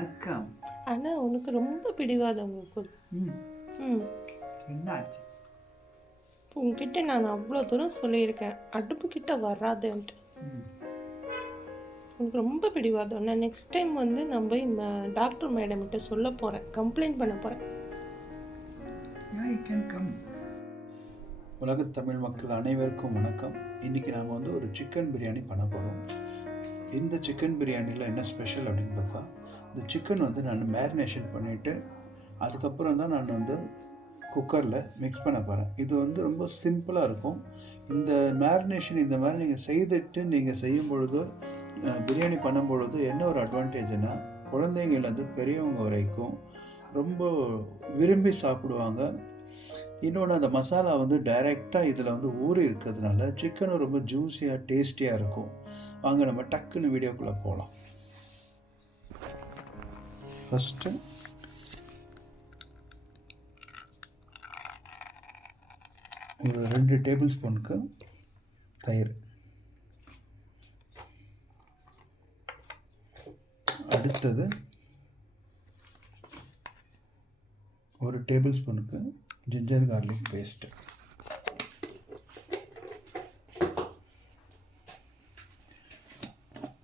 வணக்கம். ஆனா உனக்கு ரொம்ப பிடிவாதம் கோகுல் ம். ம். என்னாச்சு? இப்போ உன்கிட்ட நான் அவ்வளோ தூரம் சொல்லியிருக்கேன். அடுப்பு கிட்ட வராதுன்ட்டு. ம். உனக்கு ரொம்ப பிடிவாதம். நான் நெக்ஸ்ட் டைம் வந்து நான் போய் டாக்டர் மேடம் கிட்ட சொல்ல போகிறேன் கம்ப்ளைண்ட் பண்ண போகிறேன் யா யூ கேன் கம் உலகத் தமிழ் மக்கள் அனைவருக்கும் வணக்கம். இன்றைக்கி நாம் வந்து ஒரு சிக்கன் பிரியாணி பண்ண போகிறோம் இந்த சிக்கன் பிரியாணியில் என்ன ஸ்பெஷல் அப்படின்னு பார்த்தா இந்த சிக்கன் வந்து நான் மேரினேஷன் பண்ணிவிட்டு அதுக்கப்புறம் தான் நான் வந்து குக்கரில் மிக்ஸ் பண்ண போகிறேன் இது வந்து ரொம்ப சிம்பிளாக இருக்கும். இந்த மேரினேஷன் இந்த மாதிரி நீங்கள் செய்துட்டு நீங்கள் செய்யும் பொழுது பிரியாணி பண்ணும் பொழுது என்ன ஒரு அட்வான்டேஜ்னா குழந்தைங்கள்லேருந்து பெரியவங்க வரைக்கும் ரொம்ப விரும்பி சாப்பிடுவாங்க. இன்னொன்று அந்த மசாலா வந்து டைரெக்டாக இதில் வந்து ஊறி இருக்கிறதுனால சிக்கனும் ரொம்ப ஜூஸியாக டேஸ்டியாக இருக்கும். வாங்க நம்ம டக்குன்னு வீடியோக்குள்ளே போகலாம் ஃபஸ்ட்டு ஒரு ரெண்டு டேபிள் ஸ்பூனுக்கு தயிர். அடுத்தது ஒரு டேபிள் ஸ்பூனுக்கு ஜிஞ்சர் கார்லிக் பேஸ்ட்டு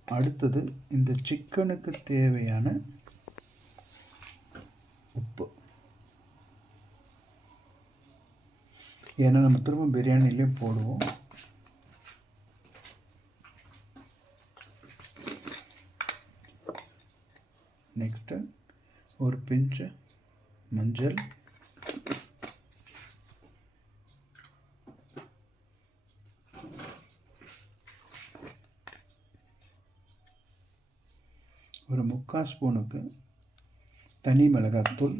அடுத்தது இந்த சிக்கனுக்கு தேவையான உப்பு ஏன்னா நம்ம திரும்ப பிரியாணிலே போடுவோம். நெக்ஸ்ட்டு ஒரு பிஞ்சு மஞ்சள். ஒரு முக்கால் ஸ்பூனுக்கு தனி மிளகாத்தூள்.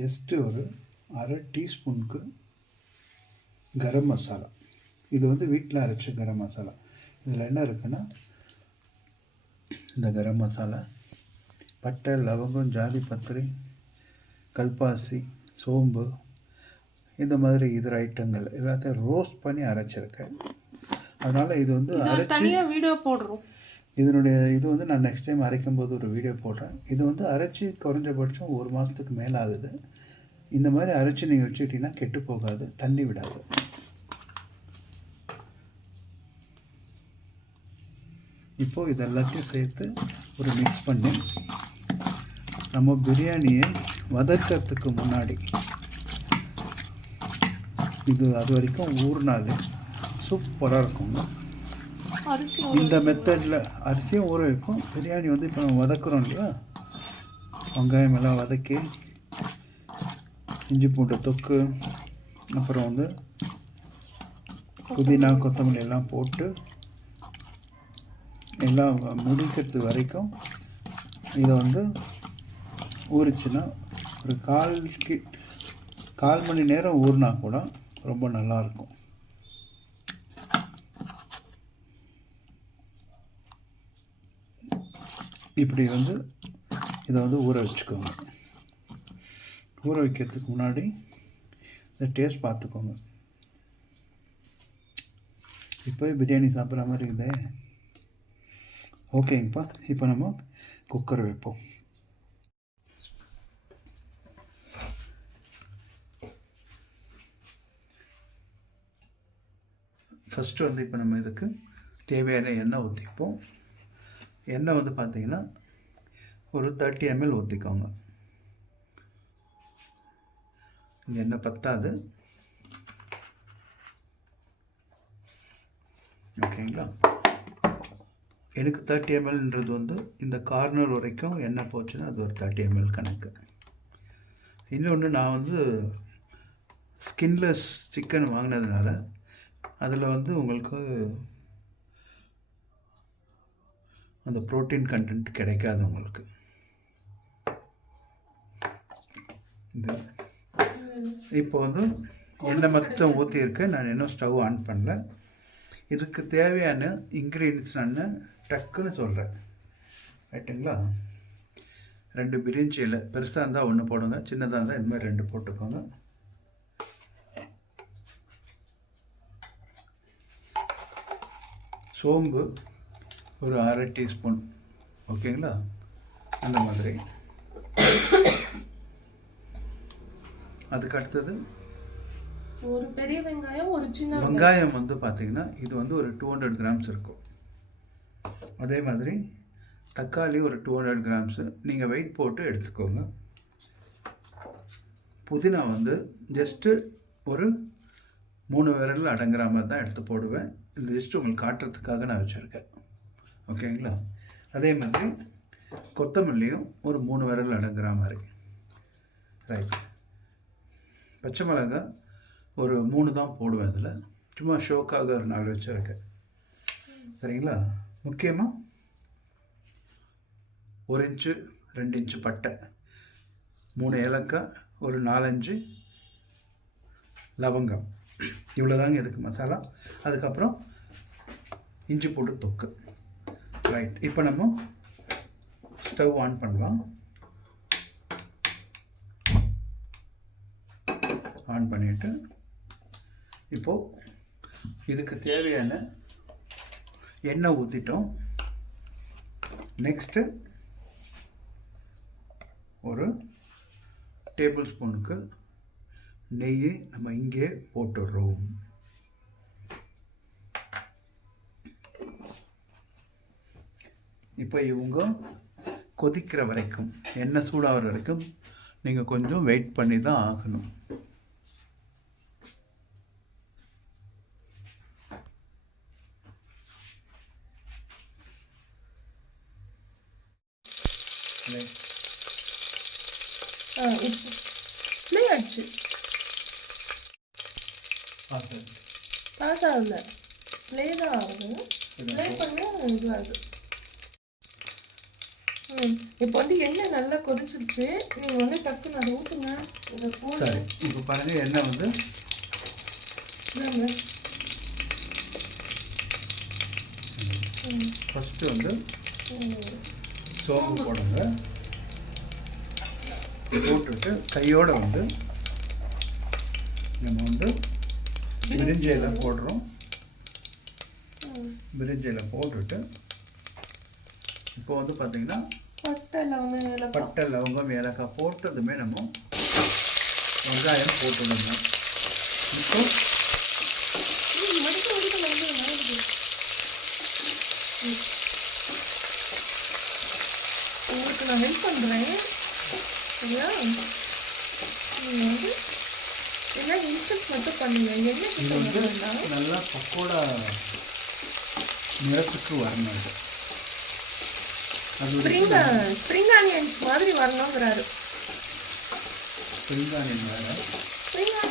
ஜஸ்ட்டு ஒரு அரை டீஸ்பூனுக்கு கரம் மசாலா. இது வந்து வீட்டில் அரைச்ச கரம் மசாலா. இதில் என்ன இருக்குன்னா இந்த கரம் மசாலா பட்டை லவங்கம் ஜாதி பத்திரி கல்பாசி சோம்பு இந்த மாதிரி இதர ஐட்டங்கள் எல்லாத்தையும் ரோஸ்ட் பண்ணி அரைச்சிருக்கேன். அதனால் இது வந்து தனியாக வீடியோ போடுறோம். இதனுடைய இது வந்து நான் நெக்ஸ்ட் டைம் அரைக்கும் போது ஒரு வீடியோ போடுறேன். இது வந்து அரைச்சி குறைஞ்சபட்சம் ஒரு மாதத்துக்கு மேலே ஆகுது இந்த மாதிரி அரைச்சி நீங்கள் வச்சுக்கிட்டீங்கன்னா கெட்டு போகாது. தண்ணி விடாது. இப்போது இது எல்லாத்தையும் சேர்த்து ஒரு மிக்ஸ் பண்ணி நம்ம பிரியாணியை வதக்கிறதுக்கு முன்னாடி இது அது வரைக்கும் ஊர்னாலே சூப்பராக இருக்குங்க. இந்த மெத்தடில் அரிசியும் ஊற வைப்போம். பிரியாணி வந்து இப்போ நம்ம வதக்குறோம் இல்லையா வெங்காயம் எல்லாம் வதக்கி இஞ்சி பூண்டு தொக்கு அப்புறம் வந்து புதினா கொத்தமல்லி எல்லாம் போட்டு எல்லாம் முடிக்கிறது வரைக்கும் இதை வந்து ஊறிச்சுன்னா ஒரு கால் கி கால் மணி நேரம் ஊறினா கூட ரொம்ப நல்லாயிருக்கும் இப்படி வந்து இதை வந்து ஊற வச்சுக்கோங்க. ஊற வைக்கிறதுக்கு முன்னாடி இந்த டேஸ்ட் பார்த்துக்கோங்க. இப்போ பிரியாணி சாப்பிட்ற மாதிரி இருக்குதே. ஓகேங்கப்பா இப்போ நம்ம குக்கர் வைப்போம். ஃபஸ்ட்டு வந்து இப்போ நம்ம இதுக்கு தேவையான எண்ணெய் ஊற்றிப்போம் எண்ணெய் வந்து பார்த்தீங்கன்னா ஒரு தேர்ட்டி எம்எல் ஊற்றிக்கோங்க இந்த எண்ணெய் பத்தாது? ஓகேங்களா? எனக்கு தேர்ட்டி எம்எல்ன்றது வந்து இந்த கார்னர் வரைக்கும் எண்ணெய் போச்சுன்னா அது ஒரு தேர்ட்டி எம்எல் கணக்கு. இன்னொன்று நான் வந்து ஸ்கின்லெஸ் சிக்கன் வாங்கினதுனால அதில் வந்து உங்களுக்கு அந்த புரோட்டீன் கண்டென்ட் கிடைக்காது உங்களுக்கு. இந்த இப்போ வந்து எண்ணெய் மட்டும் ஊற்றியிருக்கேன் நான் இன்னும் ஸ்டவ் ஆன் பண்ணல. இதுக்கு தேவையான இன்க்ரீடியன்ஸ் நான் டக்குன்னு சொல்கிறேன் ரைட்டுங்களா ரெண்டு பிரிஞ்சி இலை பெருசாக இருந்தால் ஒன்று போடுங்க. சின்னதாக இருந்தால் இந்த மாதிரி ரெண்டு போட்டுக்கோங்க. சோம்பு ஒரு அரை டீஸ்பூன் ஓகேங்களா? அந்த மாதிரி. அதுக்கு அடுத்தது ஒரு பெரிய வெங்காயம் ஒரு சின்ன வெங்காயம். வந்து பார்த்தீங்கன்னா இது வந்து ஒரு டூ ஹண்ட்ரட் கிராம்ஸ் இருக்கும். அதே மாதிரி தக்காளி ஒரு டூ ஹண்ட்ரட் கிராம்ஸு நீங்கள் வெயிட் போட்டு எடுத்துக்கோங்க. புதினா வந்து ஜஸ்ட்டு ஒரு மூணு விரல் அடங்குற மாதிரி தான் எடுத்து போடுவேன். இந்த ஜஸ்ட் உங்களுக்கு காட்டுறதுக்காக நான் வச்சுருக்கேன். ஓகேங்களா? அதே மாதிரி கொத்தமல்லியும் ஒரு மூணு விரல் அடங்குற மாதிரி. ரைட் பச்சை மிளகாய் ஒரு மூணு தான் போடுவேன் இதில் சும்மா ஷோக்காக ஒரு நாலு வச்சுருக்கேன். சரிங்களா? முக்கியமாக ஒரு இன்ச்சு ரெண்டு இன்ச்சு பட்டை மூணு ஏலக்காய் ஒரு நாலஞ்சு லவங்கம். இவ்வளோதாங்க இதுக்கு மசாலா. அதுக்கப்புறம் இஞ்சி போட்டு தொக்கு. ரைட் இப்போ நம்ம ஸ்டவ் ஆன் பண்ணலாம். ஆன் பண்ணிவிட்டு இப்போது இதுக்கு தேவையான எண்ணெய் ஊற்றிட்டோம் நெக்ஸ்ட்டு ஒரு டேபிள் ஸ்பூனுக்கு நெய் நம்ம இங்கே போட்டுடுறோம். இப்போ இவங்க கொதிக்கிற வரைக்கும் எண்ணெய் சூடாகிற வரைக்கும் நீங்கள் கொஞ்சம் வெயிட் பண்ணி தான் ஆகணும் ஆ இப்போ ப்ளே ஆச்சு பாஸ் ஆகல ப்ளே தான் ஆகுது ப்ளே பண்ணா இது ஆகுது ம் இப்போ வந்து எண்ணெய் நல்லா கொதிச்சிருச்சு நீங்கள் வந்து டக்குன்னு அதை ஊற்றுங்க இதை போட்டு சரி. இப்போ பாருங்கள் எண்ணெய் வந்து ஃபஸ்ட்டு வந்து சோம்பு போடுங்க. போட்டுட்டு கையோட வந்து நம்ம வந்து பிரிஞ்சி இலை போடுறோம். பிரிஞ்சி இலை போட்டுட்டு இப்போ வந்து பார்த்தீங்கன்னா பட்டை லவங்கம் ஏலக்காய். பட்டை லவங்கம் ஏலக்காய் போட்டதுமே நம்ம வெங்காயம் போட்டுடுங்க இப்போ. உங்களுக்கு நான் ஹெல்ப் பண்ணுறேன் சரியா? நீங்கள் வந்து எல்லாம் இன்ஸ்டன்ட் மட்டும் பண்ணுங்க. என்ன நல்லா பக்கோடா நிறத்துக்கு வரணும் ஸ்ப்ரிங் ஆனியன்ஸ் மாதிரி வரணுங்கிறாரு. வேறு.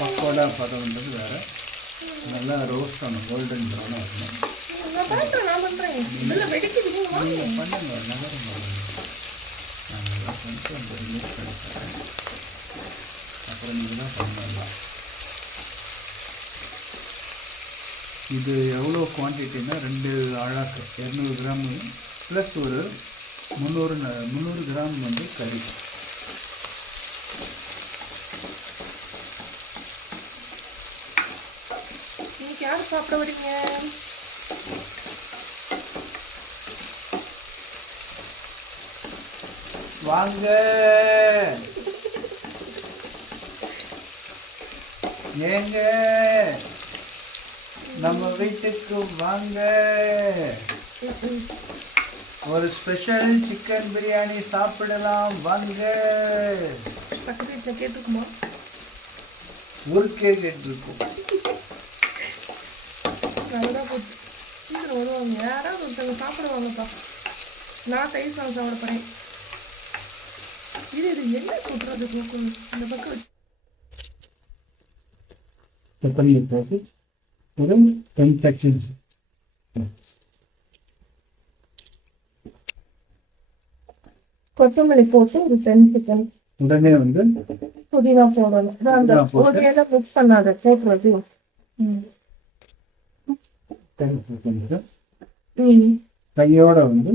பக்கோடா பதம்ன்றது வேறு. நல்லா ரோஸ்ட் ஆகணும் கோல்டன் ப்ரௌனாக இருக்கணும். நான் பண்ணுறேன் நான் பண்ணுறேன் இதில் வெடிக்குது நீங்கள் வாங்க நீங்கள் பண்ணுங்க நகரம் நான் இதெல்லாம் பண்ணிட்டு அந்த ரிமூவ் பண்ணிக்கிறேன் அப்புறம் நீங்கள் தான் பண்ணலாம். இது எவ்வளோ குவான்டிட்டினா ரெண்டு அழாக்கு இரநூறு கிராம் ப்ளஸ் ஒரு முந்நூறு முந்நூறு கிராம் வந்து கறி. யார் சாப்பிட வரீங்க? வாங்க. ஏங்க. நம்ம வீட்டுக்கு வாங்க. ஒரு ஸ்பெஷல் சிக்கன் பிரியாணி சாப்பிடலாம் வாங்க. பக்கத்து வீட்டில் கேட்டுக்குமா? ஊருக்கே கேட்டிருக்கோம். நல்லா போச்சு. சீக்கிரம் வருவாங்க. யாராவது ஒருத்தவங்க சாப்பிடுவாங்கப்பா நான் தயிர் சாதம் சாப்பிட போகிறேன் இது இது என்ன கூட்டுறது கோகுல் இந்த பக்கம் வச்சு. கொத்தமல்லி போட்டு ஒரு டென் கொத்தமல்லி போட்டு ஒரு செஞ்சுட்டேன் உடனே வந்து புதினா போடணும் நான் அந்த பொடியெல்லாம் மிக்ஸ் பண்ணாத போட்டுறது கையோட வந்து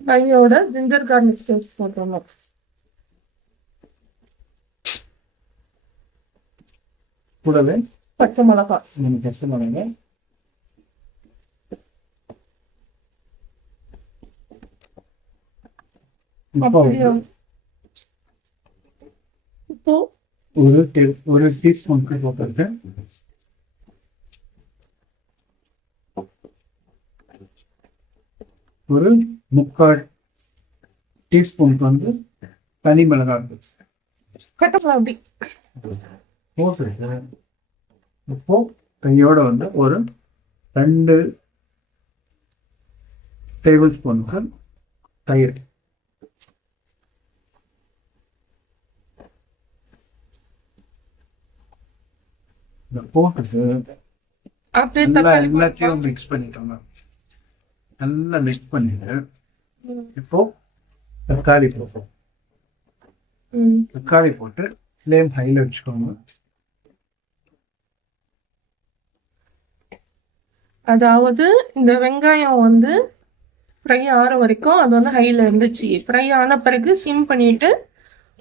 கையோட ஜிஞ்சர் கார்லிக் பேஸ்ட் போட்டுருணும் கூடவே பச்சை மிளகாய் பச்சை மிளகாய் இப்போ ஒரு ஒரு டீஸ்பூன் போட்டுருக்கு ஒரு முக்கால் டீஸ்பூனுக்கு வந்து தனி மிளகாய் அப்படி. இப்போ கையோட வந்து ஒரு ரெண்டு டேபிள் ஸ்பூனுக்கு தயிர். போட்டுட்டு அப்படியே தக்காளி எல்லாத்தையும் மிக்ஸ் பண்ணிக்கோங்க நல்லா மிக்ஸ் பண்ணிட்டு. இப்போ தக்காளி போட்டோம். தக்காளி போட்டு ஃப்ளேம் ஹைல வச்சுக்கோங்க. அதாவது இந்த வெங்காயம் வந்து ஃப்ரை ஆற வரைக்கும் அது வந்து ஹையில் இருந்துச்சு. ஃப்ரை ஆன பிறகு சிம் பண்ணிட்டு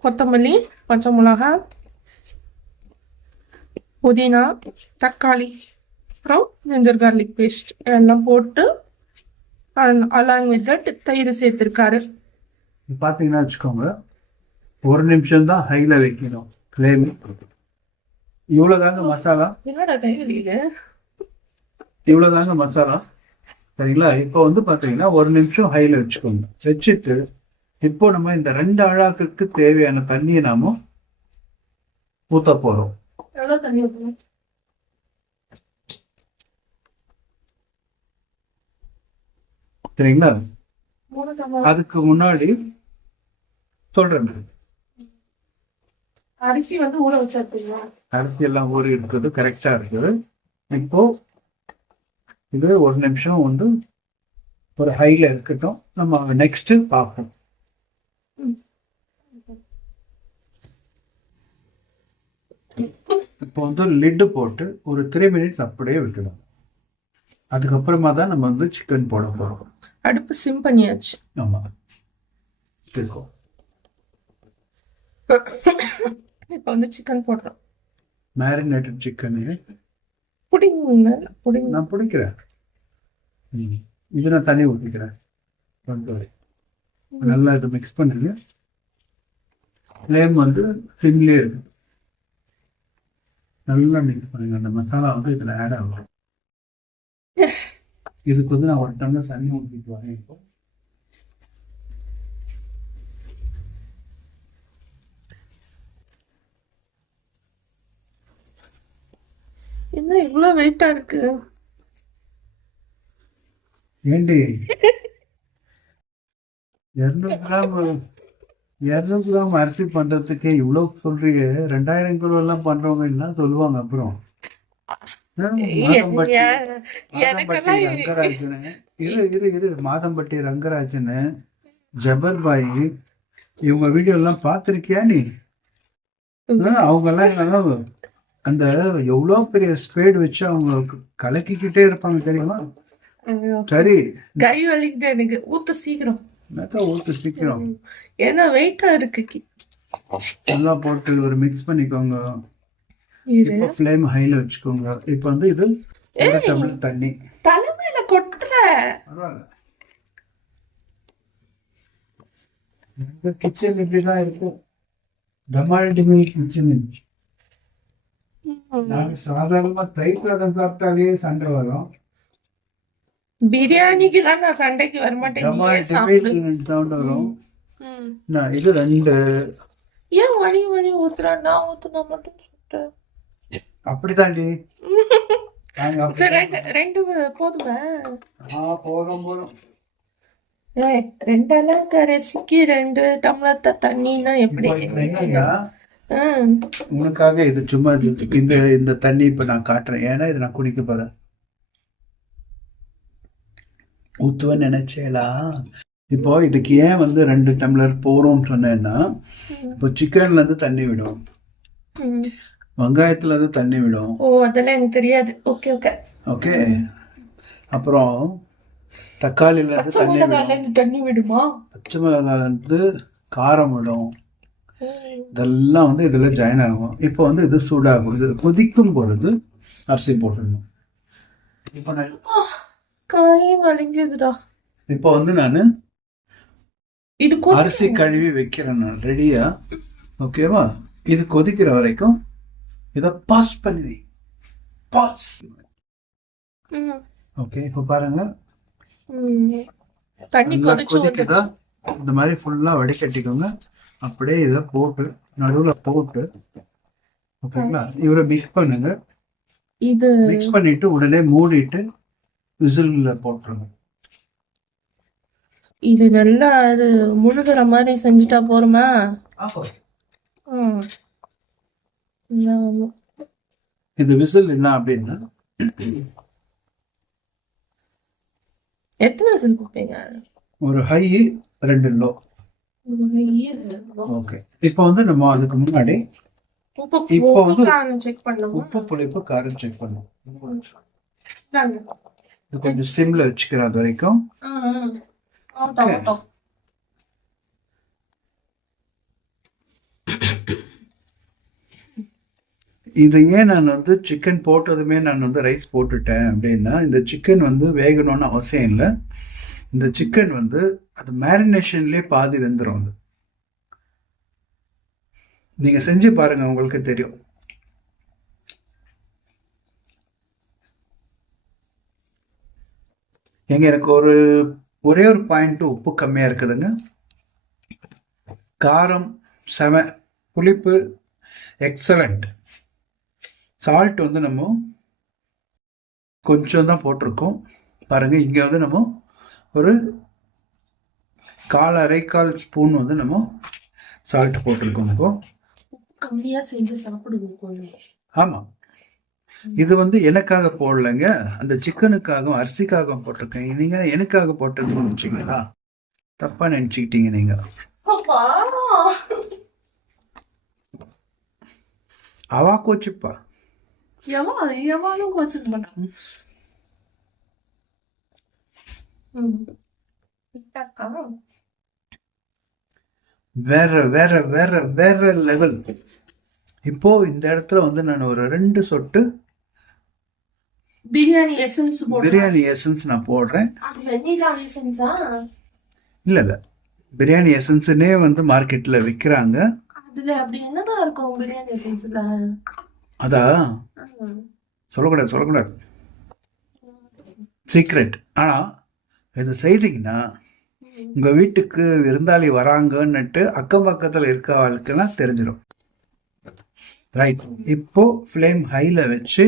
கொத்தமல்லி பச்சை மிளகாய் புதினா தக்காளி அப்புறம் ஜிஞ்சர் கார்லிக் பேஸ்ட் எல்லாம் போட்டு அலாங் வித் தட் தயிர் சேர்த்துருக்காரு. பார்த்தீங்கன்னா வச்சுக்கோங்க ஒரு நிமிஷம் தான் ஹைல வைக்கணும். ஃப்ளேம் இவ்வளோதாங்க மசாலா? என்னடா தயிர் இது இவ்வளோதாங்க மசாலா? சரிங்களா? இப்போ வந்து பார்த்தீங்கன்னா ஒரு நிமிஷம் ஹைல வச்சுக்கோங்க. வச்சுட்டு இப்போ நம்ம இந்த ரெண்டு அழாக்குக்கு தேவையான தண்ணியை நாம ஊத்த போறோம். எவ்வளோ தண்ணி ஊற்றணும் சரிங்களா? அதுக்கு முன்னாடி சொல்றேன். அரிசி வந்து ஊற வச்சிருக்கீங்களா அரிசி எல்லாம் ஊறி இருக்குது கரெக்டா இருக்குது. இப்போ இது ஒரு நிமிஷம் வந்து ஒரு ஹைல இருக்கட்டும். நம்ம நெக்ஸ்ட் பார்ப்போம். இப்போ வந்து லிட்டு போட்டு ஒரு த்ரீ மினிட்ஸ் அப்படியே விட்டுடும் அதுக்கப்புறமா தான் நம்ம வந்து சிக்கன் போட போறோம். அடுப்பு சிம் பண்ணியாச்சு. ஆமா. இருக்கும். இப்போ வந்து சிக்கன் போடுறோம். மேரினேட்டட் சிக்கனு புடிங்க புடிங்க நான் பிடிக்கிறேன். இது நான் தண்ணி ஊற்றிக்கிறேன் நல்லா இதை மிக்ஸ் பண்ணுங்க ஃப்ளேம் வந்து சிம்லேயே இருக்கு. நல்லா மிக்ஸ் பண்ணுங்க. அந்த மசாலா வந்து இதில் ஆட் ஆகும். இதுக்கு வந்து நான் ஒரு டம்ளர் தண்ணி ஊற்றிட்டு வரேன் இப்போ. என்ன இவ்வளோ வெயிட்டா இருக்கு? ஏண்டி? இரநூறு கிராம் இரநூறு கிராம் அரிசி பண்றதுக்கே இவ்வளவு சொல்றீங்க. ரெண்டாயிரம் கிலோ எல்லாம் பண்றவங்க என்ன சொல்லுவாங்க அப்புறம்? இரு இரு இரு. மாதம்பட்டி ரங்கராஜன் ஜபர் பாய் இவங்க வீடியோ எல்லாம் பார்த்திருக்கியா நீ? அவங்க எல்லாம் அந்த எவ்வளவு பெரிய ஸ்பேடு வச்சு அவங்க கலக்கிக்கிட்டே இருப்பாங்க தெரியுமா? சரி. கை வலிக்குது எனக்கு. ஊத்த சீக்கிரம். என்னக்கா ஊத்து சீக்கிரம்? ஏன்னா வெயிட்டா இருக்கு நல்லா போட்டு ஒரு மிக்ஸ் பண்ணிக்கோங்க. இப்போ ஃப்ளேம் ஹைல வச்சுக்கோங்க. இப்போ வந்து இது ஒரு டம்ளர் தண்ணி. தலைமையில கொட்டுற. பரவாயில்ல. கிச்சன் இப்படிதான் இருக்கும் டமால்டிமி கிச்சன் நாங்க சாதாரணமா தயிர் சாதம் சாப்பிட்டாலே சண்டை வரும். பிரியாணிக்கு தான் நான் சண்டைக்கு வர மாட்டேன். இது ரெண்டு. ஏன் வணி வணி ஊத்துறா? நான் ஊத்துனா மட்டும் சொல்றேன் அப்படிதாண்டி ரெண்டு போதுமா? போதும் போதும். ரெண்டெல்லாம் கரைச்சிக்கு ரெண்டு டம்ளர் தண்ணின்னா எப்படி? உனக்காக இது சும்மா இந்த இந்த தண்ணி இப்ப நான் காட்டுறேன். ஏன்னா இதை நான் குடிக்க போறேன். ஊத்துவேன்னு நினைச்சேலா? இப்போ இதுக்கு ஏன் வந்து ரெண்டு டம்ளர் போறோம்னு சொன்னேன்னா இப்போ சிக்கன்ல இருந்து தண்ணி விடும். வெங்காயத்துல இருந்து தண்ணி விடும். ஓ அதெல்லாம் எனக்கு தெரியாது. Okay okay. ஓகே. அப்புறம் தக்காளில இருந்து தண்ணி விடும். தண்ணி விடுமா? பச்சை மிளகால இருந்து காரம் விடும். இதெல்லாம் வந்து இதில் ஜாயின் ஆகும். இப்போ வந்து இது சூடாகும். இது கொதிக்கும் பொழுது அரிசி போட்டுடணும். இப்போ நான் காயே வலிங்குதுடா இப்போ வந்து நான் இது அரிசி கழுவி வைக்கிறேன் நான் ரெடியா ஓகேவா இது கொதிக்கிற வரைக்கும் இதை பாஸ் பண்ணி பாஸ் ஓகே இப்போ பாருங்க. தண்ணி கொதிக்குதா? இந்த மாதிரி ஃபுல்லா வடிகட்டிக்கோங்க. அப்படியே இதை போட்டு நடுவுல போட்டு ஓகேங்களா இவரை மிக்ஸ் பண்ணுங்க. இது மிக்ஸ் பண்ணிட்டு உடனே மூடிட்டு விசில்ல போட்டுருங்க. இது நல்லா அது முழுகிற மாதிரி செஞ்சுட்டா போருமா. இந்த விசில் என்ன அப்படின்னா? எத்தனை விசில் கொடுப்பீங்க ஒரு ஹை ரெண்டு லோ. ஓகே. இப்போ வந்து நம்ம அதுக்கு முன்னாடி இப்போ வந்து- செக் பண்ணுவோம் உப்பு புளிப்பு காரம் செக் பண்ணும் இந்தாங்க. இது கொஞ்சம் சிம்ல வச்சுக்கிறேன் அது வரைக்கும். இது ஏன் நான் வந்து சிக்கன் போட்டதுமே நான் வந்து ரைஸ் போட்டுட்டேன் அப்படின்னா இந்த சிக்கன் வந்து வேகணும்னு அவசியம் இல்லை. இந்த சிக்கன் வந்து அது மேரினேஷன்லேயே பாதி வெந்துடும் அது. நீங்கள் செஞ்சு பாருங்க உங்களுக்கு தெரியும். எங்க எனக்கு ஒரு ஒரே ஒரு பாயிண்ட் உப்பு கம்மியாக இருக்குதுங்க. காரம் செம புளிப்பு எக்ஸலண்ட் சால்ட் வந்து நம்ம கொஞ்சம் தான் போட்டிருக்கோம். பாருங்க இங்கே வந்து நம்ம ஒரு கால் அரைக்கால் ஸ்பூன் வந்து நம்ம சால்ட் போட்டிருக்கோம் இப்போ. கம்மியா செஞ்சு சாப்பிடுங்க கொஞ்சம் ஆமாம் இது வந்து எனக்காக போடலைங்க. அந்த சிக்கனுக்காகவும் அரிசிக்காகவும் போட்டிருக்கேன். நீங்கள் எனக்காக போட்டிருக்கோம்னு நினச்சிங்களா? தப்பாக நினச்சிக்கிட்டீங்க அப்பா. அவா கோச்சுப்பா. எவாலும் கோச்சுக்க மாட்டான்? வேற வேற வேற வேற லெவல் இப்போ இந்த இடத்துல வந்து நான் ஒரு ரெண்டு சொட்டு பிரியாணி எசன்ஸ் பிரியாணி எசன்ஸ் நான் போடுறேன். இல்ல இல்ல. பிரியாணி எசன்ஸ்னே வந்து மார்க்கெட்ல விற்கிறாங்க அதுல அப்படி என்னதான் இருக்கும் பிரியாணி எசன்ஸ்ல அதா? சொல்லக்கூடாது சொல்லக்கூடாது. சீக்ரெட் ஆனா இது செய்தீங்கன்னா உங்க வீட்டுக்கு விருந்தாளி வராங்கன்னுட்டு அக்கம் பக்கத்துல இருக்கவளுக்கெல்லாம் தெரிஞ்சிடும் ரைட் இப்போ ஃப்ளேம் ஹைல வச்சு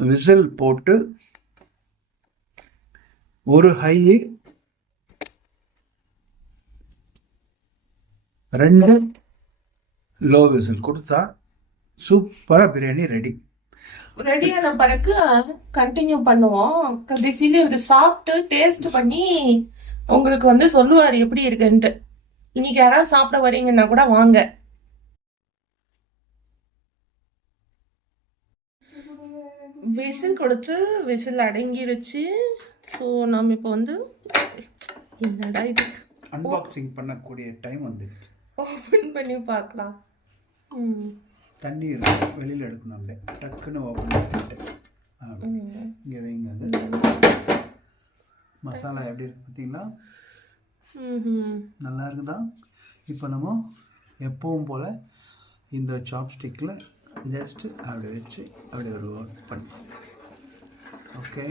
விசில் போட்டு ஒரு ஹை ரெண்டு லோ விசில் கொடுத்தா சூப்பராக பிரியாணி ரெடி. ரெடியான பிறகு கண்டினியூ பண்ணுவோம். கடைசியில இவர் சாப்பிட்டு டேஸ்ட் பண்ணி உங்களுக்கு வந்து சொல்லுவார் எப்படி இருக்குன்ட்டு. இன்னைக்கு யாராவது சாப்பிட வரீங்கன்னா கூட வாங்க. விசில் கொடுத்து விசில் அடங்கிருச்சு. ஸோ நாம் இப்போ வந்து என்னடா இது? அன்பாக்சிங் பண்ணக்கூடிய டைம் வந்துடுச்சு ஓப்பன் பண்ணி பார்க்கலாம். ம். தண்ணி இருக்கு, வெளியில எடுக்கணும்ல டக்குன்னு ஓப்பன் பண்ணிட்டு. இங்க வைங்க அது. மசாலா எப்படி இருக்கு பார்த்தீங்களா. நல்லா இருக்குதா? இப்போ நம்ம எப்பவும் போல் இந்த சாப்ஸ்டிக்கில் ஜஸ்ட் அப்படி வச்சு அப்படி ஒரு ஒர்க் பண்ணலாம் ஓகே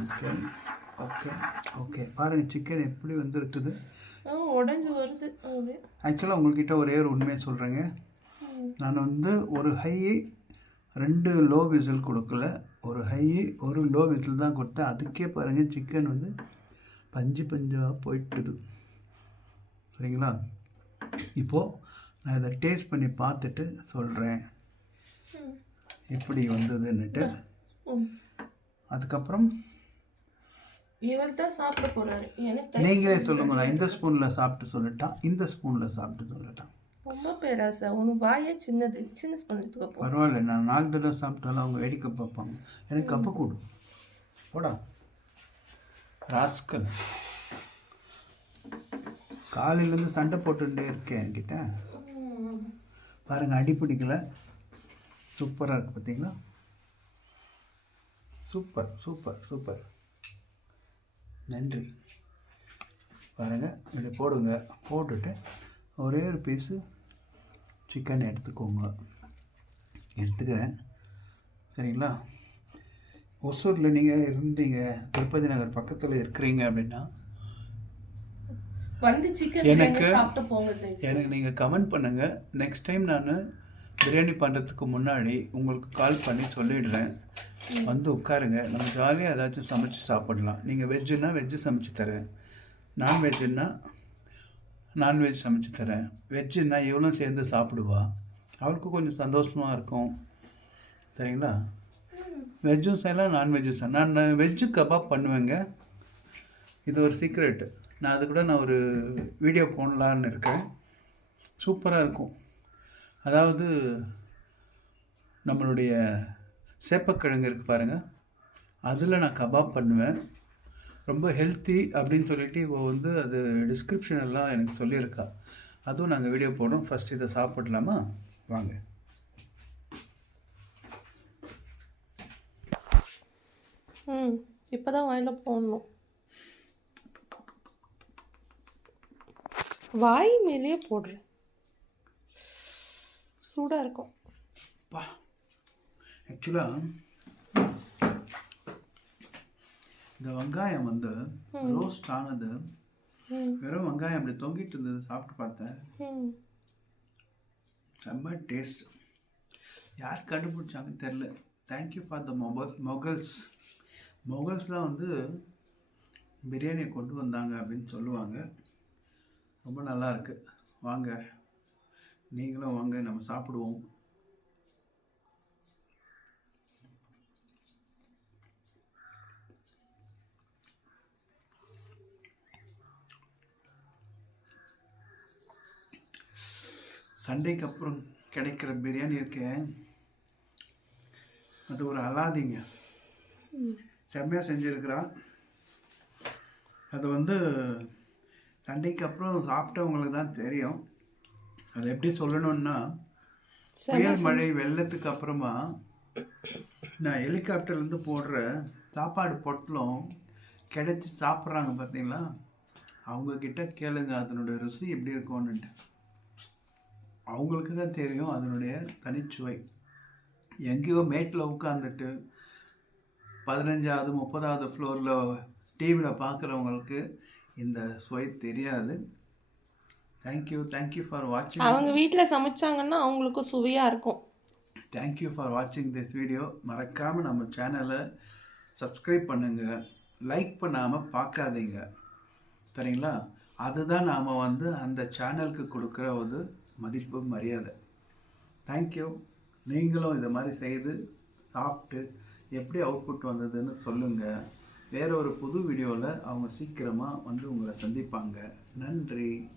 ஓகே ஓகே ஓகே பாருங்கள் சிக்கன் எப்படி வந்துருக்குது உடைஞ்சு வருது ஆக்சுவலாக உங்கள்கிட்ட ஒரே ஒரு உண்மையை சொல்கிறேங்க. நான் வந்து ஒரு ஹை ரெண்டு லோ விசில் கொடுக்கல ஒரு ஹை ஒரு லோ விசில் தான் கொடுத்தேன் அதுக்கே பாருங்கள் சிக்கன் வந்து பஞ்சு பஞ்சாக போயிட்டுது சரிங்களா இப்போது நான் இதை டேஸ்ட் பண்ணி பார்த்துட்டு சொல்கிறேன் ம். எப்படி வந்ததுன்னுட்டு. அதுக்கப்புறம் இவர் தான் சாப்பிட எனக்கு taste நீங்களே பண்ண சொல்லுங்க. நான் இந்த. ஸ்பூனில் சாப்பிட்டு சொல்லட்டா இந்த ஸ்பூனில் சாப்பிட்டு சொல்லட்டா ரொம்ப பேராசை. உனக்கு வாயே சின்னது சின்ன ஸ்பூன் எடுத்துக்கோ. பரவாயில்ல. நான் நாலு தடவை சாப்பிட்டாலும் அவங்க வேடிக்கை பார்ப்பாங்க. எனக்கு கப்ப கூடு. போடா. ராஸ்கல். காலையிலேருந்து சண்டை போட்டுட்டே இருக்கேன் என்கிட்ட. பாருங்கள் அடி சூப்பராக இருக்குது பார்த்தீங்களா சூப்பர் சூப்பர் சூப்பர். நன்றி. பாருங்கள் இப்படி போடுங்க. போட்டுட்டு ஒரே ஒரு பீஸு சிக்கன் எடுத்துக்கோங்க. எடுத்துக்கிறேன். சரிங்களா? ஒசூரில் நீங்கள் இருந்தீங்க திருப்பதி நகர் பக்கத்தில் இருக்கிறீங்க அப்படின்னா எனக்கு-. எனக்கு நீங்கள் கமெண்ட் பண்ணுங்கள் நெக்ஸ்ட் டைம் நான் பிரியாணி பண்ணுறதுக்கு முன்னாடி உங்களுக்கு கால் பண்ணி சொல்லிடுறேன். வந்து உட்காருங்க. நம்ம ஜாலியாக ஏதாச்சும் சமைச்சு சாப்பிடலாம். நீங்கள் வெஜ்ஜுன்னா வெஜ்ஜு சமைச்சு தரேன். நான்வெஜ்ஜுன்னா நான்வெஜ் சமைச்சு தரேன். வெஜ்ஜுன்னா இவளும் சேர்ந்து சாப்பிடுவா. அவளுக்கும் கொஞ்சம் சந்தோஷமாக இருக்கும். சரிங்களா? வெஜ்ஜும் செய்யலாம் நான்வெஜ்ஜும் செய்யலாம். நான் வெஜ்ஜு கபாப் பண்ணுவேங்க. இது ஒரு சீக்ரெட் நான் அது கூட நான் ஒரு வீடியோ போடலான்னு இருக்கேன். சூப்பராக இருக்கும். அதாவது நம்மளுடைய சேப்பக்கிழங்கு இருக்குது பாருங்கள் அதில் நான் கபாப் பண்ணுவேன். ரொம்ப ஹெல்த்தி அப்படின்னு சொல்லிட்டு இப்போ வந்து அது டிஸ்கிரிப்ஷன் எல்லாம் எனக்கு சொல்லியிருக்கா. அதுவும் நாங்கள் வீடியோ போடுறோம். ஃபஸ்ட் இதை சாப்பிடலாமா? வாங்க. ம் இப்பதான் வாயில் போடணும். வாய் மேலேயே போடுறேன். சூடா இருக்கும். பா. ஆக்சுவலாக இந்த வெங்காயம் வந்து ரோஸ்ட் ஆனது வெறும் வெங்காயம் அப்படி தொங்கிட்டு இருந்தது சாப்பிட்டு பார்த்தேன். செம்ம டேஸ்ட் யார் கண்டுபிடிச்சாங்கன்னு தெரில thank you for the Mughal Mughals Mughals தான் வந்து பிரியாணியை கொண்டு வந்தாங்க அப்படின்னு சொல்லுவாங்க. ரொம்ப நல்லா இருக்கு. வாங்க. நீங்களும் வாங்க. நம்ம சாப்பிடுவோம். சண்டைக்கு அப்புறம் கிடைக்கிற பிரியாணி இருக்கே. அது ஒரு அலாதிங்க. செம்மையாக செஞ்சுருக்கிறான். அது வந்து சண்டைக்கு அப்புறம் சாப்பிட்டவங்களுக்கு தான் தெரியும். அது எப்படி சொல்லணும்னா புயல் மழை வெள்ளத்துக்கு அப்புறமா நான் ஹெலிகாப்டர்லேருந்து போடுற சாப்பாடு பொட்டலம் கிடைச்சி சாப்பிட்றாங்க பார்த்தீங்களா? அவங்க கிட்ட கேளுங்க அதனுடைய ருசி எப்படி இருக்கும்னுட்டு. அவங்களுக்கு தான் தெரியும் அதனுடைய தனிச்சுவை. எங்கேயோ மேட்டில் உட்காந்துட்டு பதினஞ்சாவது முப்பதாவது ஃப்ளோரில் டிவியில் பார்க்குறவங்களுக்கு இந்த சுவை தெரியாது. தேங்க்யூ தேங்க்யூ ஃபார் வாட்சிங் அவங்க வீட்ல சமைச்சாங்கன்னா அவங்களுக்கும் சுவையா இருக்கும். தேங்க்யூ ஃபார் வாட்சிங் திஸ் வீடியோ மறக்காமல் நம்ம சேனலை சப்ஸ்கிரைப் பண்ணுங்கள் லைக் பண்ணாமல் பார்க்காதீங்க. சரிங்களா? அதுதான் நாம் வந்து அந்த சேனலுக்கு கொடுக்குற ஒரு மதிப்பு மரியாதை. தேங்க்யூ நீங்களும் இதை மாதிரி செய்து சாப்பிட்டு எப்படி அவுட்புட் வந்ததுன்னு சொல்லுங்கள் வேற ஒரு புது வீடியோவில் அவங்க சீக்கிரமாக வந்து உங்களை சந்திப்பாங்க. நன்றி.